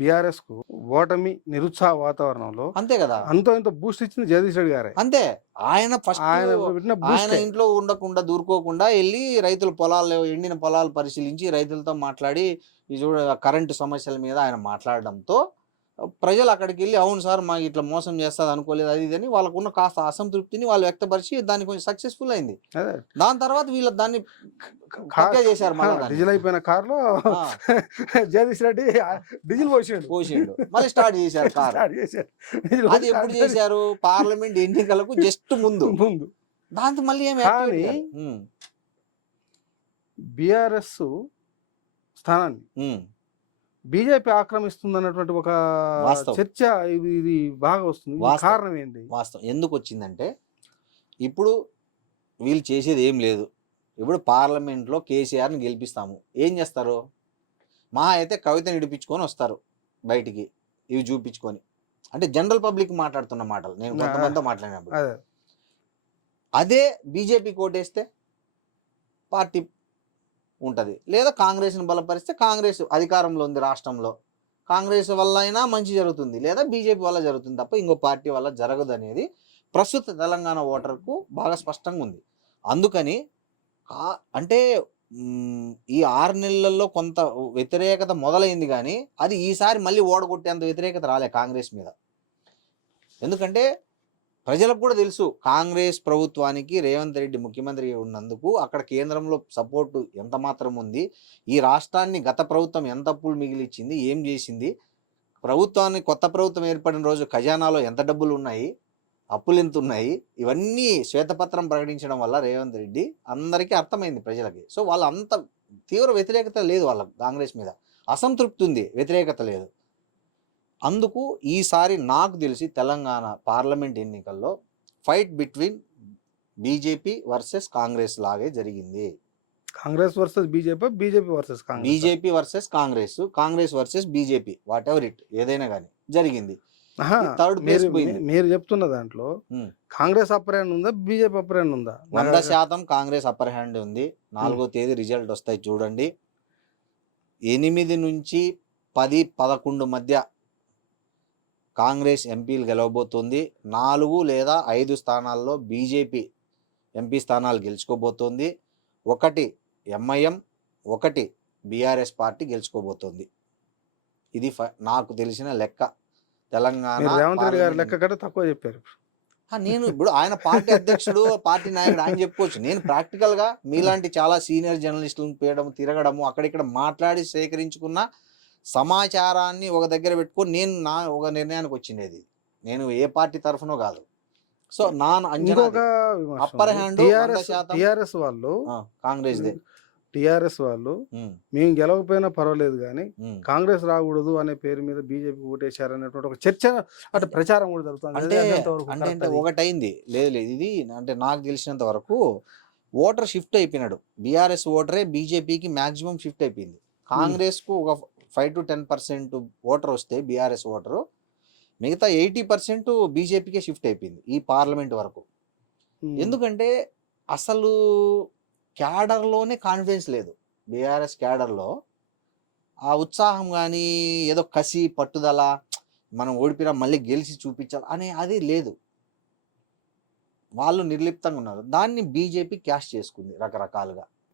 BRS కు ఓటమి నిరుత్సాహ వాతావరణంలో అంతే కదా, అంతో ఇంత బూస్ట్ ఇచ్చింది జగదీష్ రెడ్డి గారే. అంతే. ఆయన ఫస్ట్ ఆయన పెట్టిన ఆయన బూస్టే. ఇంట్లో ఉండకుండా దూరుకోకుండా వెళ్ళి రైతుల పొలాలు, ఎండిన పొలాలు పరిశీలించి రైతులతో మాట్లాడి ఈ చూడ కరెంటు సమస్యల మీద ఆయన మాట్లాడడంతో ప్రజలు అక్కడికి వెళ్ళి అవును సార్ మాకు ఇట్లా మోసం చేస్తుంది అనుకోలేదు అది ఇది అని వాళ్ళకున్న కాస్త అసంతృప్తిని వాళ్ళు వ్యక్తపరిచి దాన్ని కొంచెం సక్సెస్ఫుల్ అయింది. అదే దాని తర్వాత వీళ్ళు దాన్ని కబ్జా చేశారు మళ్ళీ దాన్ని. డీజిల్ అయిపోయిన కారులో ఆ, జగదీష్ రెడ్డి డీజిల్ పోసిండు. మళ్ళీ స్టార్ట్ చేశారు కారు. స్టార్ట్ చేశారు. డీజిల్ అది పోసి ఎప్పుడు చేశారు? పార్లమెంట్ ఎన్నికలకు జస్ట్ ముందు. దాంతో మళ్ళీ ఏమి కానీ బీఆర్ఎస్ స్థానాన్ని బీజేపీ ఆక్రమిస్తుంది అన్నటువంటి ఒక వాస్తవం. చర్చ ఇది బాగా వస్తుంది. వాస్తవం. కారణం ఏంటి? వాస్తవం ఎందుకు వచ్చిందంటే ఇప్పుడు వీళ్ళు చేసేది ఏం లేదు. ఇప్పుడు పార్లమెంట్లో కేసీఆర్ని గెలిపిస్తాము, ఏం చేస్తారు? మహా అయితే కవితని ఇడిపించుకొని వస్తారు బయటికి, ఇవి చూపించుకొని. అంటే జనరల్ పబ్లిక్ మాట్లాడుతున్న మాటలు, నేను కొంతమందితో మాట్లాడినప్పుడు. అదే అదే బీజేపీ కోటేస్తే పార్టీ ఉంటుంది, లేదా కాంగ్రెస్ని బలపరిస్తే కాంగ్రెస్ అధికారంలో ఉంది రాష్ట్రంలో, కాంగ్రెస్ వల్ల అయినా మంచి జరుగుతుంది, లేదా బీజేపీ వల్ల జరుగుతుంది తప్ప ఇంకో పార్టీ వల్ల జరగదు అనేది ప్రస్తుత తెలంగాణ ఓటర్కు బాగా స్పష్టంగా ఉంది. అందుకని అంటే ఈ 6 నెలల్లో కొంత వ్యతిరేకత మొదలైంది, కానీ అది ఈసారి మళ్ళీ ఓడగొట్టేంత వ్యతిరేకత రాలే కాంగ్రెస్ మీద. ఎందుకంటే ప్రజలకు కూడా తెలుసు కాంగ్రెస్ ప్రభుత్వానికి రేవంత్ రెడ్డి ముఖ్యమంత్రి ఉన్నందుకు అక్కడ కేంద్రంలో సపోర్టు ఎంత మాత్రం ఉంది, ఈ రాష్ట్రాన్ని గత ప్రభుత్వం ఎంత అప్పులు మిగిలిచ్చింది, ఏం చేసింది, ప్రభుత్వాన్ని కొత్త ప్రభుత్వం ఏర్పడిన రోజు ఖజానాలో ఎంత డబ్బులు ఉన్నాయి, అప్పులు ఎంత ఉన్నాయి, ఇవన్నీ శ్వేతపత్రం ప్రకటించడం వల్ల రేవంత్ రెడ్డి అందరికీ అర్థమైంది ప్రజలకి. సో వాళ్ళ అంత తీవ్ర వ్యతిరేకత లేదు, వాళ్ళ కాంగ్రెస్ మీద అసంతృప్తి ఉంది, వ్యతిరేకత లేదు. అందుకు ఈసారి నాకు తెలిసి తెలంగాణ పార్లమెంట్ ఎన్నికల్లో fight between BJP versus Congress లాగే జరిగింది. Congress versus BJP, BJP versus Congress, BJP versus Congress, Congress versus BJP, what ever it ఏదైనా కానీ జరిగింది. థర్డ్ ప్లేస్ పోయింది. మీరు చెప్తున్న దాంట్లో కాంగ్రెస్ అప్పర్ హ్యాండ్ ఉందా, బీజేపీ అప్పర్ హ్యాండ్ ఉందా? 100% కాంగ్రెస్ అప్పర్ హ్యాండ్ ఉంది. 4వ తేదీ రిజల్ట్ వస్తాయి చూడండి. 8 నుంచి 10, 11 మధ్య కాంగ్రెస్ ఎంపీలు గెలవబోతుంది. 4 లేదా 5 స్థానాల్లో బీజేపీ ఎంపీ స్థానాలు గెలుచుకోబోతోంది. 1 ఎంఐఎం, 1 బీఆర్ఎస్ పార్టీ గెలుచుకోబోతోంది. ఇది నాకు తెలిసిన లెక్క. తెలంగాణ రేవంత్ రెడ్డి గారి లెక్క కంటే తక్కువ చెప్పారు. నేను ఇప్పుడు ఆయన పార్టీ అధ్యక్షుడు, పార్టీ నాయకుడు, ఆయన చెప్పుకోవచ్చు. నేను ప్రాక్టికల్గా మీలాంటి చాలా సీనియర్ జర్నలిస్టులను పేయడం, తిరగడము, అక్కడిక్కడ మాట్లాడి సేకరించుకున్న సమాచారాన్ని ఒక దగ్గర పెట్టుకొని నేను ఒక నిర్ణయానికి వచ్చిండేది. నేను ఏ పార్టీ తరఫునో కాదు. సో నా అంచనా అప్పర్ హ్యాండ్ టీఆర్ఎస్ వాళ్ళు, కాంగ్రెస్ టీఆర్ఎస్ వాళ్ళు మేము గెలవకపోయినా పర్వాలేదు కానీ కాంగ్రెస్ రాకూడదు అనే పేరు మీద బీజేపీ ఓటేశారనేటువంటి ఒక చర్చ, అంటే ప్రచారం కూడా జరుగుతుంది. అంటే ఒకటైంది లేదు ఇది, అంటే నాకు తెలిసినంత వరకు ఓటర్ షిఫ్ట్ అయిపోయినాడు. బీఆర్ఎస్ ఓటరే బీజేపీకి మ్యాక్సిమం షిఫ్ట్ అయిపోయింది. కాంగ్రెస్కు ఒక 5 to 10% ఓటర్ వస్తే బీఆర్ఎస్ ఓటరు, మిగతా 80% బీజేపీకే షిఫ్ట్ అయిపోయింది ఈ పార్లమెంట్ వరకు. ఎందుకంటే అసలు క్యాడర్లోనే కాన్ఫిడెన్స్ లేదు. బీఆర్ఎస్ క్యాడర్లో ఆ ఉత్సాహం కానీ, ఏదో కసి, పట్టుదల, మనం ఓడిపోయినా మళ్ళీ గెలిచి చూపించాలి అనే అది లేదు. వాళ్ళు నిర్లిప్తంగా ఉన్నారు. దాన్ని బీజేపీ క్యాష్ చేసుకుంది రకరకాలుగా.